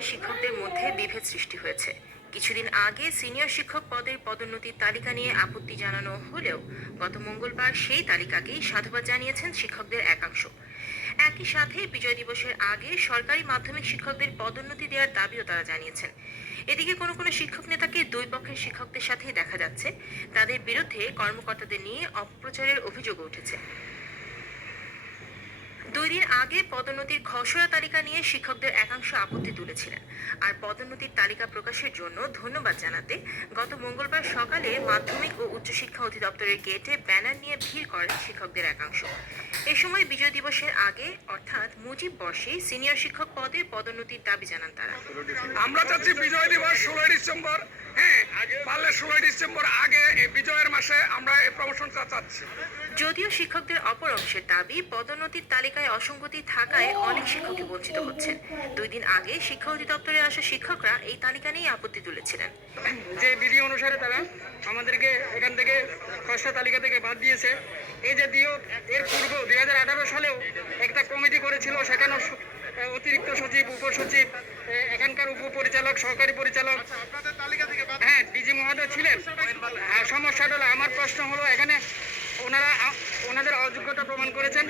বিদ্যালয়ের শিক্ষকদের মধ্যে বিভেদ সৃষ্টি হয়েছে। কিছুদিন আগে সিনিয়র শিক্ষক পদের পদোন্নতির তালিকা নিয়ে আপত্তি জানানো হলেও গত মঙ্গলবার সেই তালিকাকেই সাধুবাদ জানিয়েছেন শিক্ষকদের একাংশ। একই সাথে বিজয় দিবসের আগে সরকারি মাধ্যমিক শিক্ষকদের পদোন্নতি দেওয়ার দাবিও তারা জানিয়েছেন। এদিকে কোনো কোনো শিক্ষক নেতাকে দুই পক্ষের শিক্ষকদের সাথেই দেখা যাচ্ছে। তাদের বিরুদ্ধে কর্মকর্তাদের নিয়ে অপপ্রচারের অভিযোগও উঠেছে। 2 দিন আগে পদোন্নতির খসড়া তালিকা নিয়ে শিক্ষকদের একাংশ আপত্তি তুলেছিলেন। আর পদোন্নতির তালিকা প্রকাশের জন্য ধন্যবাদ জানাতে গত মঙ্গলবার সকালে মাধ্যমিক ও উচ্চশিক্ষা অধিদপ্তরের গেটে ব্যানার নিয়ে ভিড় করেন শিক্ষকদের একাংশ। এ সময় বিজয় দিবসের আগে অর্থাৎ মুজিব বর্ষে সিনিয়র শিক্ষক পদে পদোন্নতির দাবি জানান তারা। আমরা চাচ্ছি বিজয় দিবস 16 ডিসেম্বর, হ্যাঁ পারলে 16 ডিসেম্বর আগে এই বিজয়ের মাসে আমরা এই প্রমোশনটা চাচ্ছি। যদিও শিক্ষকদের অপর অংশের দাবি, পদোন্নতির তালিকায় অসঙ্গতি থাকায় অনেক শিক্ষকই বঞ্চিত হচ্ছেন। 2 দিন আগে শিক্ষা অধিদপ্তরে আসা শিক্ষকরা এই তালিকা নিয়ে আপত্তি তুলেছিলেন। যে বিধি অনুসারে তারা আমাদেরকে এখান থেকে খসড়া তালিকা থেকে বাদ দিয়েছে। এই যে দিও এর পূর্ব 2018 সালেও একটা কমিটি করেছিল, সেখানেও অতিরিক্ত সচিব, উপসচিব, এখানকার উপপরিচালক, সহকারী পরিচালক, হ্যাঁ ডিজি মহোদয় ছিলেন। সমস্যাটা হলো, আমার প্রশ্ন হলো এখানে ওনাদের অযোগ্যতা প্রমাণ করেছেন।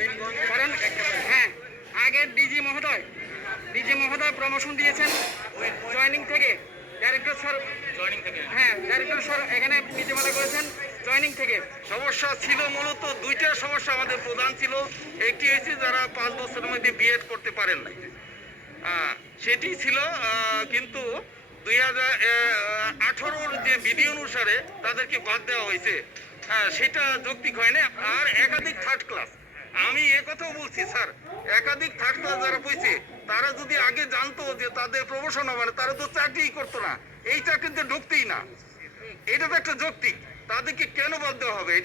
কারণ হ্যাঁ আগের ডিজি মহোদয় প্রমোশন দিয়েছেন জয়েনিং থেকে, ডাইরেক্টর স্যার এখানে নীতিমালা করেছেন জয়েনিং থেকে। সমস্যা ছিল মূলত দুইটা সমস্যা আমাদের প্রধান ছিল। একটি হয়েছে যারা 5 বছরের মধ্যে বিএড করতে পারেন নাই, সেটি ছিল। কিন্তু 2018 যে বিধি অনুসারে তাদেরকে বাদ দেওয়া হয়েছে, সেটা যৌক্তিক হয় না। আর একাধিক থার্ড ক্লাস, আমি একথাও বলছি স্যার, একাধিক থার্ড ক্লাস যারা বইছে তারা যদি আগে জানতো যে তাদের প্রমোশন হবে না, তারা তো চাকরিই করতো না, এই চাকরিতে ঢুকতেই না। এটা তো একটা যৌক্তিক, তাদেরকে কেন বাদ দেওয়া হবে?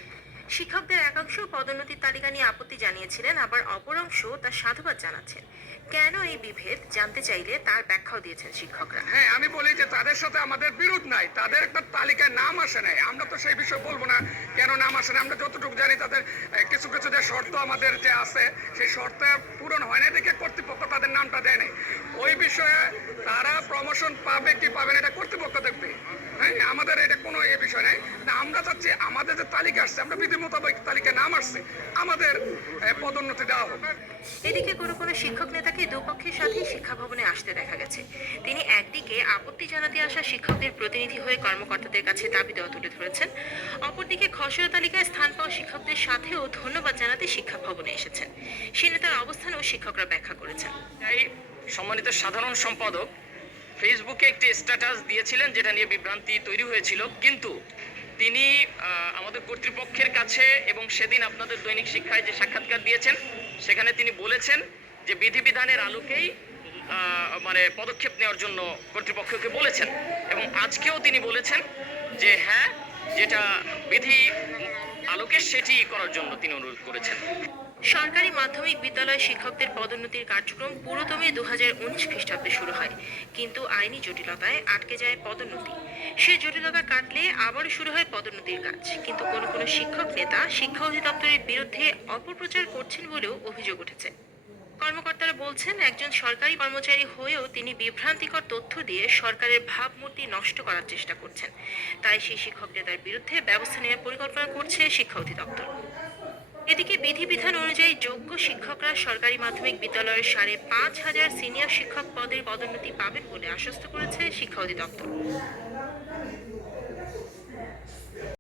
শিক্ষকদের একাংশ পদোন্নতির তালিকা নিয়ে আপত্তি জানিয়েছিলেন, আবার অপর অংশ তার সাধুবাদ জানাচ্ছেন। কেন এই বিভেদ জানতে চাইলে তার ব্যাখ্যাও দিয়েছেন শিক্ষকরা। হ্যাঁ, আমি বলি যে তাদের সাথে আমাদের বিরোধ নাই, তাদের একটা তালিকায় নাম আসে নাই। আমরা তো সেই বিষয়ে বলবো না কেন নাম আসে না। আমরা যতটুকু জানি তাদের কিছু কিছু যে শর্ত আমাদের যে আছে, সেই শর্ত পূরণ হয় না দেখে কর্তৃপক্ষ তাদের নামটা দেয় নাই। ওই বিষয়ে তারা প্রমোশন পাবে কি পাবে না এটা কর্তৃপক্ষ দেখবে। হ্যাঁ, আমাদের এটা কোনো এই বিষয় নাই। আমরা চাচ্ছি আমাদের যে তালিকা আসছে, আমরা বিধি মোতাবেক তালিকায় নাম আসছে, আমাদের পদোন্নতি দেওয়া হোক। এদিকে কোনো কোনো শিক্ষক নেতাকে দুপক্ষের সাথে শিক্ষা ভবনে আসতে দেখা গেছে। তিনি একদিকে আপত্তি জানাতে আসা শিক্ষকদের প্রতিনিধি হয়ে কর্মকর্তাদের কাছে দাবি দেওয়া তুলে ধরেছেন, অপরদিকে খসড়া তালিকায় স্থান পাওয়া শিক্ষকদের সাথেও ধন্যবাদ জানাতে শিক্ষা ভবনে এসেছেন। সে নেতার অবস্থানও শিক্ষকরা ব্যাখ্যা করেছেন। সম্মানিত সাধারণ সম্পাদক ফেসবুকে একটি স্ট্যাটাস দিয়েছিলেন, যেটা নিয়ে বিভ্রান্তি তৈরি হয়েছিল। কিন্তু তিনি আমাদের কর্তৃপক্ষের কাছে এবং সেদিন আপনাদের দৈনিক শিক্ষায় যে সাক্ষাৎকার দিয়েছেন, সেখানে তিনি বলেছেন যে বিধিবিধানের আলোকেই মানে পদক্ষেপ নেওয়ার জন্য কর্তৃপক্ষকে বলেছেন। এবং আজকেও তিনি বলেছেন যে হ্যাঁ, যেটা বিধি আলোকে সেটি করার জন্য তিনি অনুরোধ করেছেন। সরকারি মাধ্যমিক বিদ্যালয় শিক্ষকদের পদোন্নতির কার্যক্রম পুরোদমে 2019 খ্রিস্টাব্দে শুরু হয়, কিন্তু আইনি জটিলতায় আটকে যায় পদোন্নতি। সে জটিলতা কাটলে আবারও শুরু হয় পদোন্নতির কাজ। কিন্তু কোনো কোনো শিক্ষক নেতা শিক্ষা অধিদপ্তরের বিরুদ্ধে অপপ্রচার করছেন বলেও অভিযোগ উঠেছে। কর্মকর্তারা বলছেন, একজন সরকারি কর্মচারী হয়েও তিনি বিভ্রান্তিকর তথ্য দিয়ে সরকারের ভাবমূর্তি নষ্ট করার চেষ্টা করছেন। তাই সেই শিক্ষক নেতার বিরুদ্ধে ব্যবস্থা নেওয়ার পরিকল্পনা করছে শিক্ষা অধিদপ্তর। এদিকে বিধিবিধান অনুযায়ী যোগ্য শিক্ষকরা সরকারি মাধ্যমিক বিদ্যালয়ের 5,500 সিনিয়র শিক্ষক পদের পদোন্নতি পাবেন বলে আশ্বস্ত করেছে শিক্ষা অধিদপ্তর।